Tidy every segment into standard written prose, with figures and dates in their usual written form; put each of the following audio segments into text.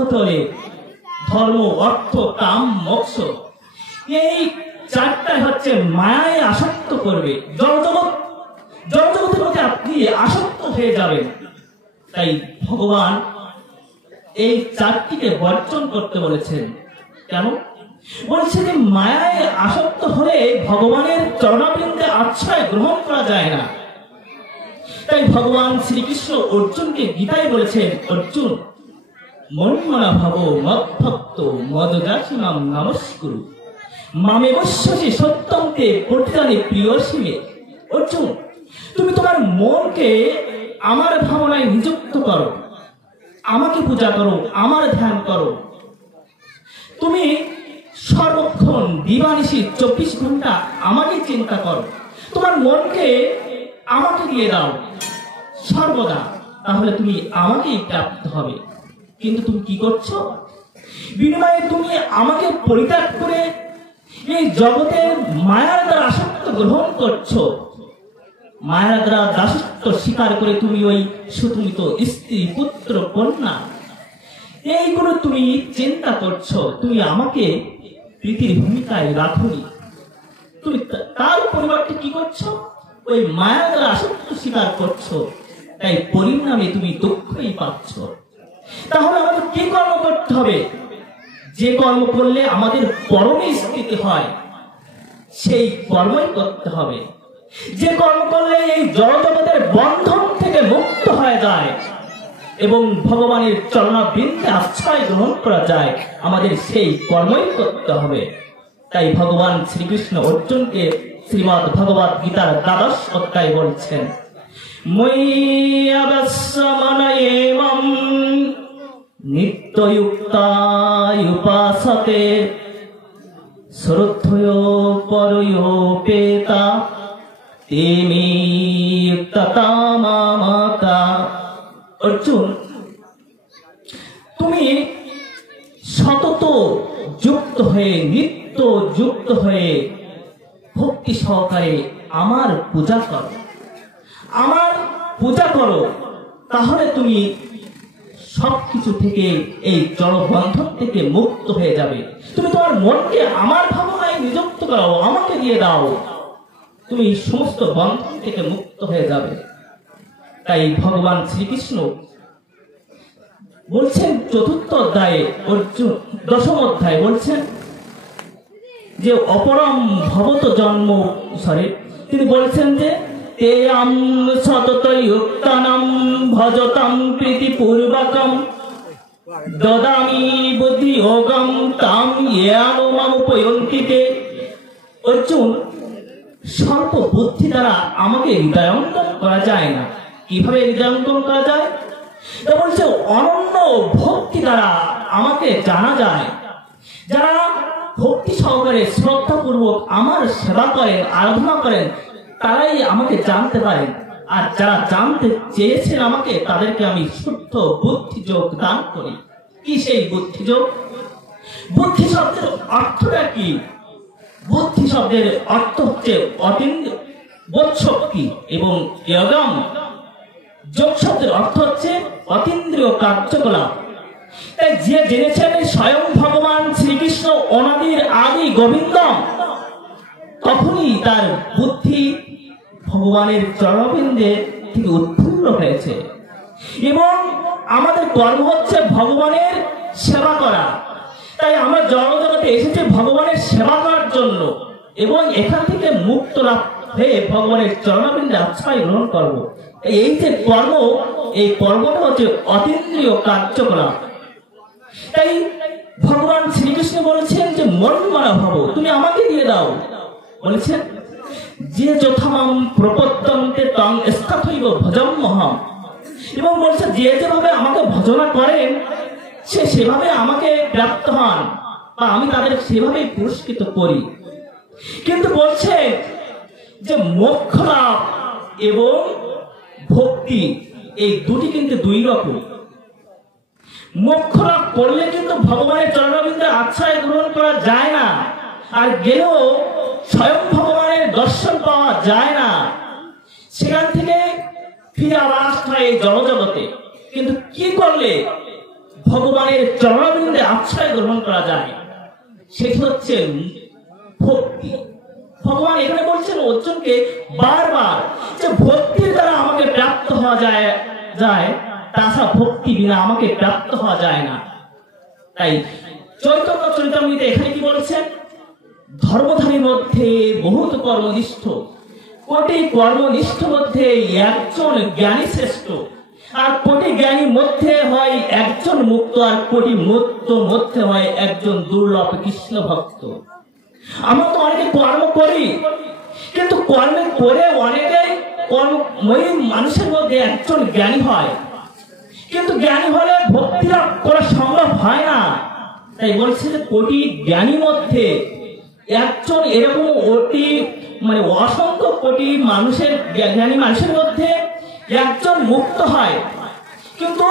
হতে হলে ধর্ম, অর্থ, কাম, মোক্ষ, এই চারটাই হচ্ছে মায়ায় আসক্ত করবে। জড়জগতের প্রতি আপনি আসক্ত হয়ে যাবেন। তাই ভগবান এই চারটিকে বর্জন করতে বলেছেন। কেন বলছে? যে মায়ায় আসক্ত হলে ভগবানের চরণাবৃন্দে আশ্রয় গ্রহণ করা যায় না। তাই ভগবান শ্রীকৃষ্ণ অর্জুনকে গীতায় বলেছেন, অর্জুন মন্মনা ভাব মদ্ভক্ত মদদাসীমাম নমস্কুরু মামেবশ্যসি সত্যন্তে প্রতিদানে প্রিয়সীমে। অর্জুন, তুমি তোমার মনকে আমার ভাবনায় নিযুক্ত করো, আমাকে পূজা করো, আমার ধ্যান করো। তুমি সর্বক্ষণ দিবানিশি 24 ঘন্টা আমাকে চিন্তা করো, তোমার মনকে আমাকে দিয়ে দাও সর্বদা, তাহলে তুমি আমাকেই প্রাপ্ত হবে। কিন্তু তুমি কি করছো? বিনিময়ে তুমি আমাকে পরিত্যাগ করে এই জগতের মায়ার দ্বারা আসক্ত গ্রহণ করছো। মায়ার দ্বারা দাসত্ব স্বীকার করে তুমি ওই সুতুলিত স্ত্রী, পুত্র, কন্যা এইগুলো তুমি চিন্তা করছো। তুমি আমাকে প্রীতির ভূমিকায় রাখোনি, তুমি তার পরিবর্তে কি করছো? ওই মায়া দ্বারা আসক্ত স্বীকার করছো। তাই পরিণামে তুমি দুঃখই পাচ্ছ। তাহলে আমাদের কি কর্ম করতে হবে? যে কর্ম করলে আমাদের পরমে স্থিতি হয় সেই কর্মই করতে হবে। যে কর্ম করলে এই জড়জগতের বন্ধন থেকে মুক্ত হয়ে যায় এবং ভগবানের চরণাবৃন্দে আশ্রয় গ্রহণ করা যায়, আমাদের সেই কর্মই করতে হবে। তাই ভগবান শ্রীকৃষ্ণ অর্জুনকে শ্রীমদ্ ভগবত গীতার 12 অধ্যায় বলছেন, ময়্যাবশ্যমনয়েমং নিত্যয়ুক্তায়ুপাসতে শ্রদ্ধyo পরয়োপেতা তেমে যুক্ততামামাকা। অর্জুন, তুমি সতত যুক্ত হয়ে, নিত্য যুক্ত হয়ে ভক্তি সহকারে আমার পূজা করো, আমার পূজা করো, তাহলে তুমি সবকিছু থেকে, এই জড়বন্ধন থেকে মুক্ত হয়ে যাবে। তুমি তোমার মনকে আমার ভাবনায় নিযুক্ত করো, আমাকে দিয়ে দাও, তুমি সমস্ত বন্ধন থেকে মুক্ত হয়ে যাবে। তাই ভগবান শ্রীকৃষ্ণ বলছেন 4th অধ্যায়ে, অর্জুন 10ম অধ্যায় বলছেন যে অপরম ভবত জন্ম, তিনি বলছেন যে তেয়াম সততয়ুক্তানাম ভজতাম প্রীতিপূর্বকম দদামি বুদ্ধি যোগম তাম জ্ঞানো মামুপয়ন্তিতে। অর্জুন, স্বল্প বুদ্ধি দ্বারা আমাকে হৃদয়ঙ্গম করা যায় না। কিভাবে হৃদয়ঙ্গম করা যায়? তা বলছে অনন্য ভক্তি দ্বারা আমাকে জানা যায়। যারা ভক্তি সহকারে শ্রদ্ধাপূর্বক আমার সেবা করেন, আরাধনা করেন, তারাই আমাকে জানতে পারেন। আর যারা জানতে চেয়েছেন আমাকে, তাদেরকে আমি শুদ্ধ বুদ্ধিযোগ দান করি। কি সেই বুদ্ধিযোগ? বুদ্ধি শব্দের অর্থটা কি? বুদ্ধি শব্দের অর্থ হচ্ছে অতীন্দ্রিয় বোধ শক্তি, এবং যোগম, যোগ শব্দের অর্থ হচ্ছে অতীন্দ্রিয় কার্যকলাপ। তাই যে জেনেছেন স্বয়ং ভগবান শ্রীকৃষ্ণ অনাদির আদি গোবিন্দম, তখনই তার বুদ্ধি ভগবানের চরণবিন্দে থেকে উৎফুল্ল হয়েছে। এবং আমাদের কর্ম হচ্ছে ভগবানের সেবা করা। তাই আমরা জড়জগতে এসেছি ভগবানের সেবা করার জন্য, এবং এখান থেকে মুক্ত লাভ হয়ে ভগবানের চরণবিন্দে আশ্রয় গ্রহণ করব। এই যে কর্ম, এই কর্মটা হচ্ছে অতীন্দ্রিয় কার্যকলাপ। তাই ভগবান শ্রীকৃষ্ণ বলেছেন যে মন্মনা ভাব, তুমি আমাকে দিয়ে দাও। বলেছেন যে যথামাম প্রপদ্যন্তে তং স্থৈব ভজম্যহম, এবং বলছে যে যেভাবে আমাকে ভজনা করেন সে সেভাবে আমাকে প্রাপ্ত হন, বা আমি তাদের সেভাবেই পুরস্কৃত করি। কিন্তু বলছে যে মোক্ষ লাভ এবং ভক্তি, এই দুটি কিন্তু দুই রকম। মোক্ষ লাভ করলে কিন্তু ভগবানের চরণবিন্দে আশ্রয় গ্রহণ করা যায় না, আর গেলেও স্বয়ং ভগবানের দর্শন পাওয়া যায় না। সেখান থেকে ফিরে আবার আসতে হয় এই জড়জগতে। কিন্তু কি করলে ভগবানের চরণারবিন্দে আশ্রয় গ্রহণ করা যায়, সেটি হচ্ছে ভক্তি। ভগবান এখানে বলছেন অর্জুনকে বারবার যে ভক্তির দ্বারা আমাকে প্রাপ্ত হওয়া যায়, তাছাড়া ভক্তি বিনা আমাকে প্রাপ্ত হওয়া যায় না। তাই চৈতন্য চরিতামৃতে এখানে কি বলছেন? ধর্মধারীর মধ্যে বহুত কর্মনিষ্ঠ, কোটি কর্মনিষ্ঠ মধ্যে একজন জ্ঞানী শ্রেষ্ঠ, আর কোটি জ্ঞানীর মধ্যে হয় একজন মুক্ত, আর কোটি মুক্ত মধ্যে হয় একজন দুর্লভ কৃষ্ণ ভক্ত। আমরা তো অনেকে কর্ম করি, কিন্তু কর্মে করে অনেকেই কর্মময়ী মানুষের মধ্যে একজন জ্ঞানী হয়, কিন্তু জ্ঞানী হলে ভক্তি লাভ করা সম্ভব হয় না। তাই বলছে যে কোটি জ্ঞানীর মধ্যে একজন, এরকম অতি মানে অসংখ্য কোটি মানুষের জ্ঞানী মানুষের মধ্যে একজন মুক্ত হয়, কিন্তু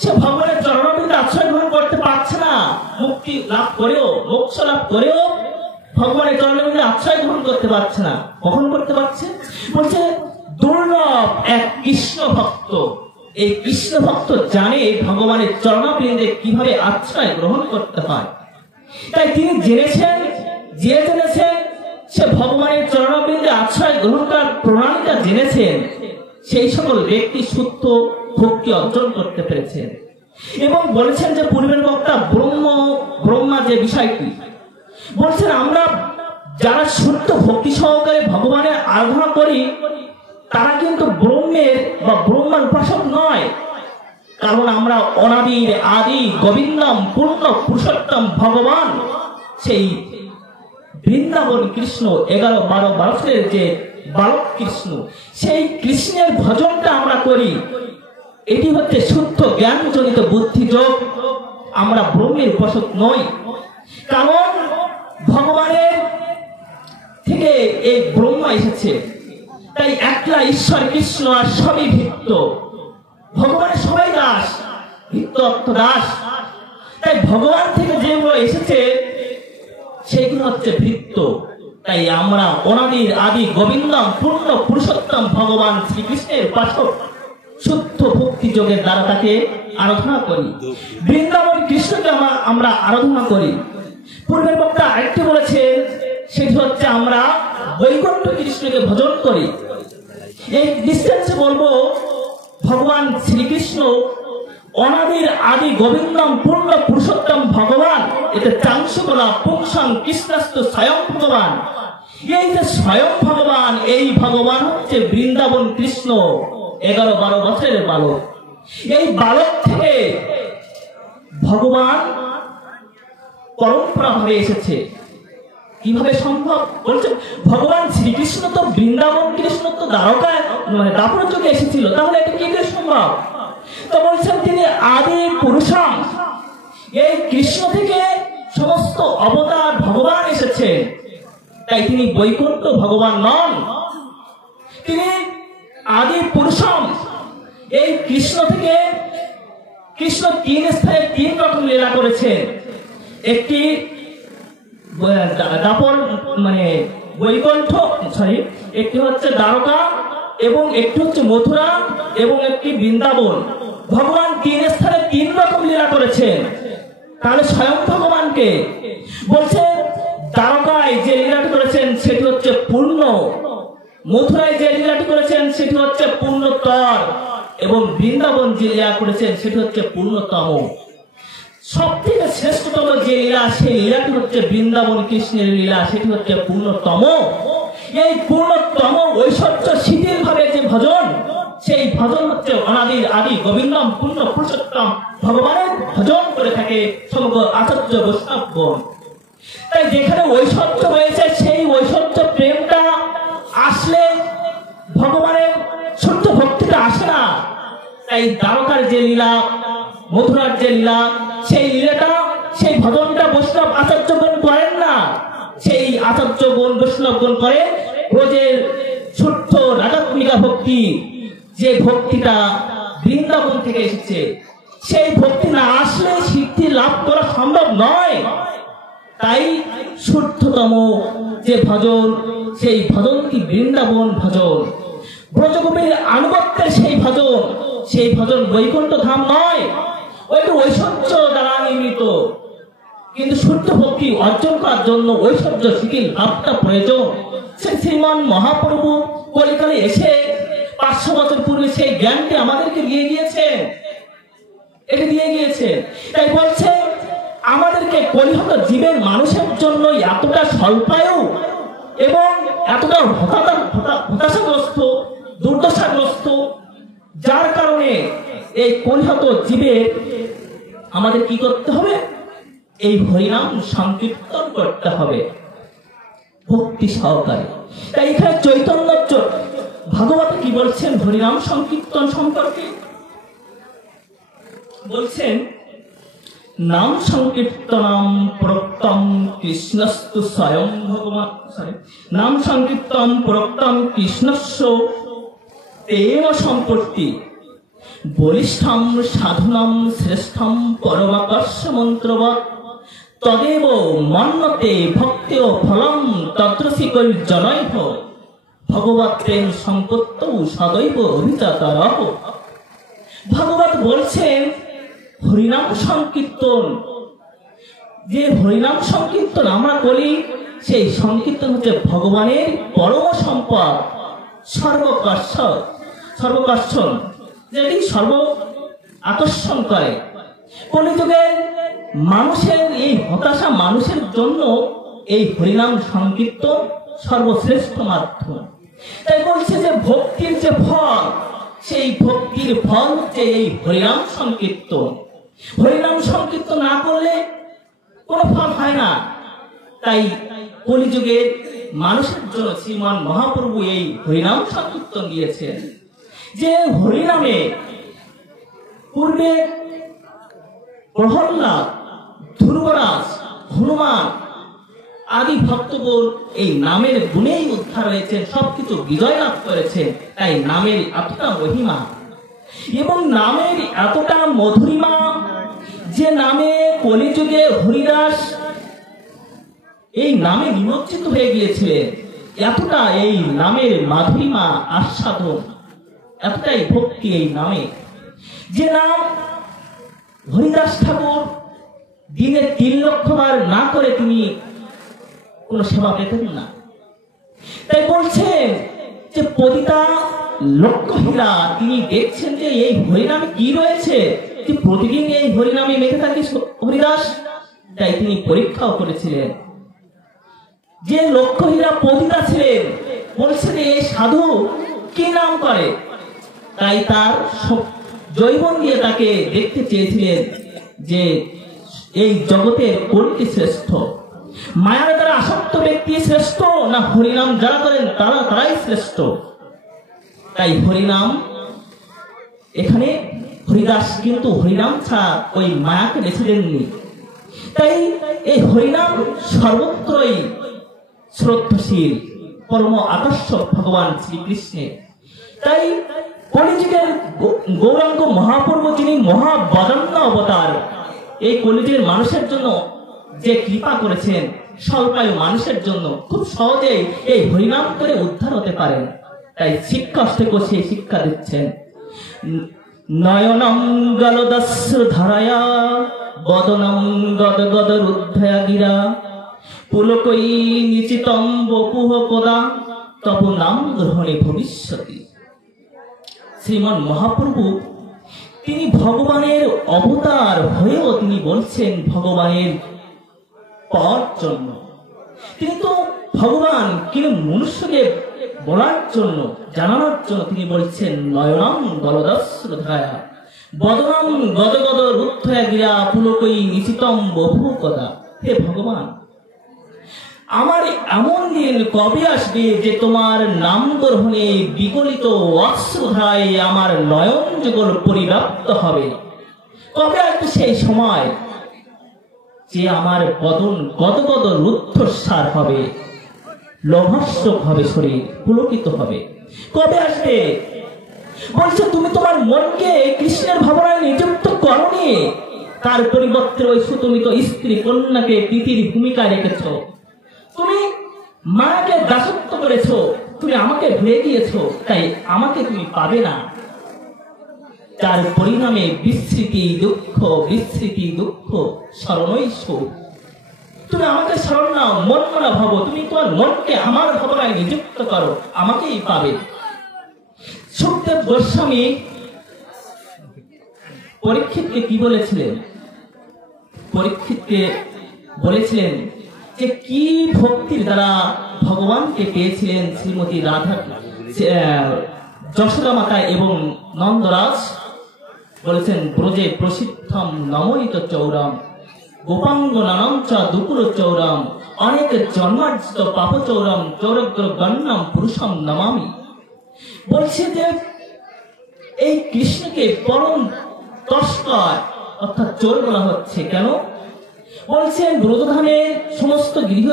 সে ভগবানের চরণারবিন্দে আশ্রয় গ্রহণ করতে পারছে না। মুক্তি লাভ করেও, মোক্ষ লাভ করেও ভগবানের চরণারবিন্দে আশ্রয় গ্রহণ করতে পারছে না। কখন করতে পারছে? বলছে দুর্লভ এক কৃষ্ণ ভক্ত। এই কৃষ্ণ ভক্ত জানে ভগবানের চরণারবিন্দে কিভাবে আশ্রয় গ্রহণ করতে হয়। তাই তিনি জেনেছেন, যে জেনেছেন সে ভগবানের চরণারবিন্দে আশ্রয় গ্রহণ করার প্রণালীটা জেনেছেন, সেই সকল ব্যক্তি শুদ্ধ ভক্তি অর্জন করতে পেরেছেন। এবং বলেছেন যে পূর্বের বক্তা ব্রহ্মা যে বিষয়টি বলছেন, আমরা যারা শুদ্ধ ভক্তি সহকারে ভগবানের আরাধনা করি তারা কিন্তু ব্রহ্মের বা ব্রহ্মার উপাসক নয়, কারণ আমরা অনাদির আদি গোবিন্দম পূর্ণ পুরুষোত্তম ভগবান, সেই বৃন্দাবন কৃষ্ণ 11-12 বছরের যে বালক কৃষ্ণ, সেই কৃষ্ণের ভজনটা আমরা করি। এটি হচ্ছে শুদ্ধ জ্ঞানজনিত বুদ্ধিযোগ। আমরা ব্রহ্মের উপাসক নই, কারণ ভগবানের থেকে এই ব্রহ্মা এসেছে। তাই একলা ঈশ্বর কৃষ্ণ, আর সবই ভিত্ত। ভগবানের সবাই দাস, ভিত্ত অর্থ দাস। তাই ভগবান থেকে যেগুলো এসেছে সেইগুলো হচ্ছে ভিত্ত। তাই আমরা অনাদির আদি গোবিন্দম পূর্ণ পুরুষোত্তম ভগবান শ্রীকৃষ্ণের উপাসক, শুদ্ধ ভক্তি যোগের দ্বারা তাকে আরাধনা করি। বৃন্দাবন কৃষ্ণকে আমরা আরাধনা করি। পূর্বের বক্তা আরেকটি বলেছে, সেটি হচ্ছে আমরা বৈকুণ্ঠ কৃষ্ণকে ভজন করি। এই ডিস্টেন্সে বলবো ভগবান শ্রীকৃষ্ণ অনাদির আদি গোবিন্দম পূর্ণ পুরুষোত্তম ভগবান, এতে চাংশুকলা পুংসং কৃষ্ণাস্ত স্বয়ং ভগবান। এই যে স্বয়ং ভগবান, এই ভগবান হচ্ছে বৃন্দাবন কৃষ্ণ 11-12 বছরের বালক। এই বালক থেকে ভগবান পরম্পরা ভাবে এসেছে। কিভাবে সম্ভব? বলছে ভগবান শ্রীকৃষ্ণ তো বৃন্দাবন কৃষ্ণ তো দ্বারকায় মানে দাপর যুগে এসেছিল, তাহলে এটা কি করে সম্ভব? তো বলছেন তিনি আদি পুরুষম, এই কৃষ্ণ থেকে সমস্ত অবতার ভগবান এসেছেন। তাই তিনি বৈকুণ্ঠ ভগবান নন, তিনি আদি পুরুষম। এই কৃষ্ণ থেকে কৃষ্ণ 3 স্থানে 3 রকম লীলা করেছেন। একটি দাপর মানে বৈকুণ্ঠ, একটি হচ্ছে দ্বারকা, এবং একটি হচ্ছে মথুরা, এবং একটি বৃন্দাবন। ভগবান 3 স্থানে 3 রকম লীলা করেছেন। তাহলে স্বয়ং ভগবানকে বলছে দ্বারকায় যে লীলাটি করেছেন সেটি হচ্ছে পূর্ণ, মথুরায় যে লীলাটি করেছেন সেটি হচ্ছে পূর্ণতর, এবং বৃন্দাবন যে লীলা করেছেন সেটি হচ্ছে পূর্ণতম। সব থেকে শ্রেষ্ঠতম যে লীলা, সেই লীলাটি হচ্ছে বৃন্দাবন কৃষ্ণের লীলা, সেটি হচ্ছে পূর্ণতম। এই পূর্ণতম ঐশ্বর্য শিথিল ভাবে যে ভজন, সেই ভজন হচ্ছে অনাদির আদি গোবিন্দম পূর্ণ পুরুষোত্তম ভগবানের ভজন করে থাকে সমগ্র আচার্য বৈষ্ণবগণ। তাই যেখানে ঐশ্বর্য রয়েছে, সেই ঐশ্বর্য প্রেমটা আসলে ভগবানের শুদ্ধ ভক্তিটা আসে না। তাই দ্বারকার যে লীলা, মথুরার যে লীলা, সেই লীলাটা, সেই ভজনটা বৈষ্ণব আচার্যগণ করেন না। সেই আচার্যগণ বৈষ্ণবগণ করে ব্রজের শুদ্ধ রাগাত্মিকা ভক্তি, যে ভক্তিটা বৃন্দাবন থেকে এসেছে। সেই ভক্তি না আসলে সিদ্ধি লাভ করা সম্ভব নয়। তাই শুদ্ধতম যে ভজন, সেই ভজন কি বৃন্দাবন ভজন, ব্রজগোপীর আনুগত্যের সেই ভজন বৈকুণ্ঠ ধাম নয়। ওইটা ঐশ্বর্য দ্বারা নির্মিত, কিন্তু শুদ্ধ ভক্তি অর্জন করার জন্য ঐশ্বর্য শিথিল ভাবটা প্রয়োজন। সে শ্রীমান মহাপ্রভু কলিকালে এসে 500 বছর পূর্বে সেই জ্ঞানটি আমাদেরকে দিয়ে গিয়েছেন, এটা দিয়ে গিয়েছে। তাই বলছে আমাদেরকে কলিহত জীবের মানুষের জন্য এতটা স্বল্পায়ু এবং এতটা হতাশাগ্রস্ত, দুর্দশাগ্রস্ত, যার কারণে এই কলিহত জীবের আমাদের কি করতে হবে? এই হরিনাম সংকীর্তন করতে হবে ভক্তি সহকারে। তাই এখানে চৈতন্য ভাগবত কি বলছেন হরিনাম সংকীর্তন সম্পর্কে? বলছেন নাম সংকীর্তনম প্রক্তম কৃষ্ণস্তু স্বয়ং ভগবান, নাম সংকীর্তন প্রক্তম কৃষ্ণস্য তেন সম্পত্তি বলিষ্ঠম সাধনম শ্রেষ্ঠম পরমাকর্ষ মন্ত্রবৎ তদেব মন্যতে ভক্তি ও ফলম তদ্রসি কৈর্জনৈঃ ভগবৎ প্রেম সম্পত্ত সদৈব অভিজাতরঃ। ভগবত বলছেন হরিনাম সংকীর্তন, যে হরিনাম সংকীর্তন আমরা করি, সেই সংকীর্তন হচ্ছে ভগবানের পরম সম্পদ, সর্বকর্ষণ, যেটি সর্ব আকর্ষণ করে। কলিযুগে মানুষের এই হতাশা মানুষের জন্য এই হরিনাম সংকীর্তন সর্বশ্রেষ্ঠ মাধ্যম। তাই বলছে যে ভক্তির যে ফল, সেই ভক্তির ফল হচ্ছে এই হরিনাম সংকীর্তন। হরিনাম সংকীর্তন না করলে কোনো ফল হয় না। তাই কলিযুগে মানুষের জন্য শ্রীমান মহাপ্রভু এই হরিনাম সংকীর্তন দিয়েছেন। যে হরিনামে পূর্বে প্রহল্লাদ, ধ্রুবরাজ, হনুমান আদি ভক্তগণ এই নামের গুণেই উদ্ধার হয়েছেন, সবকিছু বিজয় লাভ করেছেন। তাই নামের এতটা মহিমা এবং নামের এতটা মধুরিমা, যে নামে কলিযুগে হরিদাস এই নামে নিমজ্জিত হয়ে গিয়েছিলেন, এতটা এই নামের মাধুরিমা আস্বাদন, এতটাই ভক্তি এই নামে। যে নাম হরিদাস ঠাকুর দিনে 3 লক্ষ বার না করে তিনি কোন সেবা পেতেন না। তাই বলছেন যে পতিতা লক্ষ্যহীরা তিনি দেখছেন যে এই হরিনামে কি রয়েছে, যে প্রতিদিন এই হরিনামে মেতে থাকে হরিদাস। তাই তিনি পরীক্ষাও করেছিলেন। যে লক্ষ্যহীরা পতিতা ছিলেন, বলছেন এই সাধু কি নাম করে, তাই তার জৈবন দিয়ে তাকে দেখতে চেয়েছিলেন যে এই জগতের কোনটি শ্রেষ্ঠ, মায়ার দ্বারা আসক্ত ব্যক্তি শ্রেষ্ঠ না হরিনাম যারা করেন তারাই শ্রেষ্ঠ। তাই হরিনাম এখানে হরিদাস কিন্তু হরিনাম ছাড়া ওই মায়াকে বেছে দেননি। তাই এই হরিনাম সর্বত্রই শ্রদ্ধাশীল, পরম আকর্ষক ভগবান শ্রীকৃষ্ণের। তাই কলিযুগের গৌরাঙ্গ মহাপ্রভু যিনি মহাবদান্য অবতার, এই কলিযুগের মানুষের জন্য যে কৃপা করেছেন, স্বল্পায়ু মানুষের জন্য খুব সহজেই এই হরিনাম করে উদ্ধার হতে পারেন। তাই শিক্ষা অষ্টকে সেই শিক্ষা দিচ্ছেন। নয়নম গলদস্র ধারায়া বদনম গদ গদ রুদ্ধয়া গিরা পুলকই নিচিতম বপুহ কদা তব নাম গ্রহণে ভবিষ্যতি। শ্রীমান মহাপ্রভু তিনি ভগবানের অবতার হয়েও তিনি বলছেন ভগবানের পাওয়ার জন্য। তিনি তো ভগবান, কিন্তু মনুষ্যকে বলার জন্য, জানানোর জন্য তিনি বলছেন নয়নম গলদস্র ধারায়া বদনম গদ গদ রুদ্ধয়া গিরা পুলকই নিচিতম বপুহ কদা। হে ভগবান, আমার এমন দিন কবে আসবে যে তোমার নাম গ্রহণে বিগলিত অশ্রুধারায় আমার নয়ন যুগল পরিব্যাপ্ত হবে? কবে আসবে সেই সময় যে আমার বদন গদগদ রুদ্ধস্বার হবে, লোভস্যক হবে, শরীর পুলকিত হবে? কবে আসবে? বলছে তুমি তোমার মনকে কৃষ্ণের ভাবনায় নিযুক্ত করনি, তার পরিবর্তে ওই সুতমিত স্ত্রী কন্যাকে প্রীতির ভূমিকায় রেখেছ। তুমি মাকে দাসত্ব করেছ, তুমি আমাকে ভুলে গিয়েছ, তাই আমাকে তুমি পাবে না। যার পরিণামে বিস্মৃতি দুঃখ স্মরণই সুখ। তুমি আমাকে স্মরণ নাও, মন মনা ভাবো, তুমি তোমার মনকে আমার ভাবনায় নিযুক্ত করো, আমাকেই পাবে। সুখদেব গোস্বামী পরীক্ষিতকে কি বলেছিলেন? পরীক্ষিতকে বলেছিলেন যে কি ভক্তির দ্বারা ভগবানকে পেয়েছিলেন শ্রীমতী রাধা, যশোদা মাতা এবং নন্দরাজ। বলেছেন ব্রজে প্রসিদ্ধম নময়িত চৌরাম গোপাঙ্গ নানাঞ্চ দুকুল চৌরাম অনেক জন্মার্জিত পাপ চৌরাম চৌরগ্র গণ্যম পুরুষম নমামি। বলছে যে এই কৃষ্ণকে পরম তস্কর অর্থাৎ চোর বলা হচ্ছে। কেন? বলছেন ব্রজধামে সমস্ত গৃহ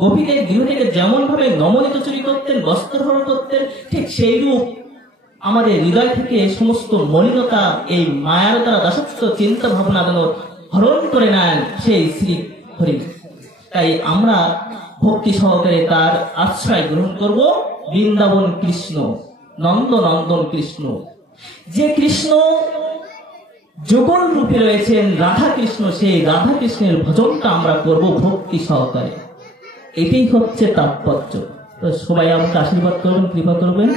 গোপীদের গৃহ থেকে যেমন ভাবে নমনীত চুরি করতেন, বস্ত্র হরণ করতেন, ঠিক সেই রূপ আমাদের হৃদয় থেকে সমস্ত মলিনতা এই মায়ার দ্বারা দাসত্ব চিন্তা ভাবনা যেন হরণ করে নেন সেই শ্রী হরি। তাই আমরা ভক্তি সহকারে তার আশ্রয় গ্রহণ করব। বৃন্দাবন কৃষ্ণ, নন্দন কৃষ্ণ, যে কৃষ্ণ যুগল রূপে রয়েছেন রাধা কৃষ্ণ, সেই রাধা কৃষ্ণের ভজনটা আমরা করব ভক্তি সহকারে। এটাই হচ্ছে তাৎপর্য। তো সবাই আমাকে আশীর্বাদ করবেন, কৃপা করবেন।